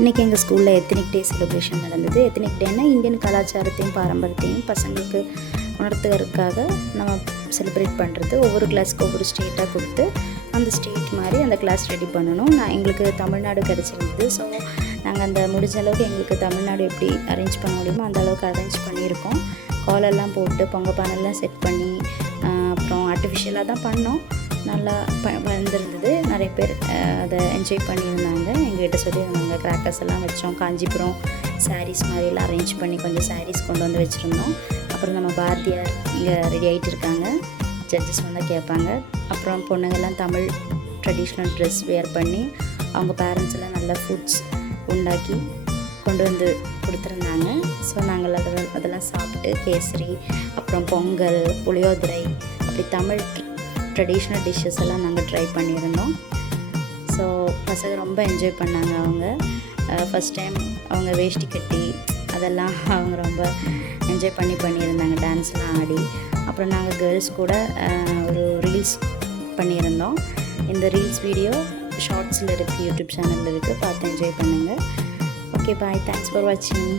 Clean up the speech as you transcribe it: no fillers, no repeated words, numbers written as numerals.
இன்றைக்கி எங்கள் ஸ்கூலில் எத்தனிக் டே செலிப்ரேஷன் நடந்தது. எத்தனிக் டேன்னா இந்தியன் கலாச்சாரத்தையும் பாரம்பரியத்தையும் பசங்களுக்கு உணர்த்துவதற்காக நம்ம செலிப்ரேட் பண்ணுறது. ஒவ்வொரு கிளாஸ்க்கு ஒவ்வொரு ஸ்டேட்டாக கொடுத்து அந்த ஸ்டேட் மாதிரி அந்த கிளாஸ் ரெடி பண்ணணும். எங்களுக்கு தமிழ்நாடு கிடச்சிருந்தது. ஸோ நாங்கள் அந்த முடிஞ்ச அளவுக்கு எங்களுக்கு தமிழ்நாடு எப்படி அரேஞ்ச் பண்ண முடியுமோ அந்த அளவுக்கு அரேஞ்ச் பண்ணியிருக்கோம். காலெல்லாம் போட்டு பொங்கல் பானெல்லாம் செட் பண்ணி அப்புறம் ஆர்டிஃபிஷியலாக தான் பண்ணோம். நல்லா வந்திருந்தது. நிறைய பேர் அதை என்ஜாய் பண்ணியிருந்தாங்க. எங்கள்கிட்ட சொல்லியிருந்தாங்க. கிராக்கர்ஸ் எல்லாம் வச்சோம். காஞ்சிபுரம் சாரீஸ் மாதிரிலாம் அரேஞ்ச் பண்ணி கொஞ்சம் சாரீஸ் கொண்டு வந்து வச்சுருந்தோம். அப்புறம் நம்ம பாரதியார் இங்கே ரெடி ஆகிட்டு இருக்காங்க. ஜட்ஜஸ் வந்து கேட்பாங்க. அப்புறம் பொண்ணுங்கள்லாம் தமிழ் ட்ரெடிஷ்னல் ட்ரெஸ் வேர் பண்ணி அவங்க பேரண்ட்ஸ் எல்லாம் நல்ல ஃபுட்ஸ் உண்டாக்கி கொண்டு வந்து கொடுத்துருந்தாங்க. ஸோ நாங்கள் அதெல்லாம் சாப்பிட்டு கேசரி, அப்புறம் பொங்கல், புளியோதரை, அப்படி தமிழ் ட்ரெடிஷ்னல் டிஷ்ஷஸ் எல்லாம் நாங்கள் ட்ரை பண்ணியிருந்தோம். ஸோ பசங்க ரொம்ப என்ஜாய் பண்ணாங்க. அவங்க ஃபஸ்ட் டைம் அவங்க வேஷ்டி கட்டி அதெல்லாம் அவங்க ரொம்ப என்ஜாய் பண்ணியிருந்தாங்க. டான்ஸ்லாம் ஆடி. அப்புறம் நாங்கள் கேர்ள்ஸ் கூட ஒரு ரீல்ஸ் பண்ணியிருந்தோம். இந்த ரீல்ஸ் வீடியோ ஷார்ட்ஸில் இருக்குது, யூடியூப் சேனலில் இருக்குது. பார்த்து என்ஜாய் பண்ணுங்கள். Okay, bye. தேங்க்ஸ் ஃபார் வாட்சிங்.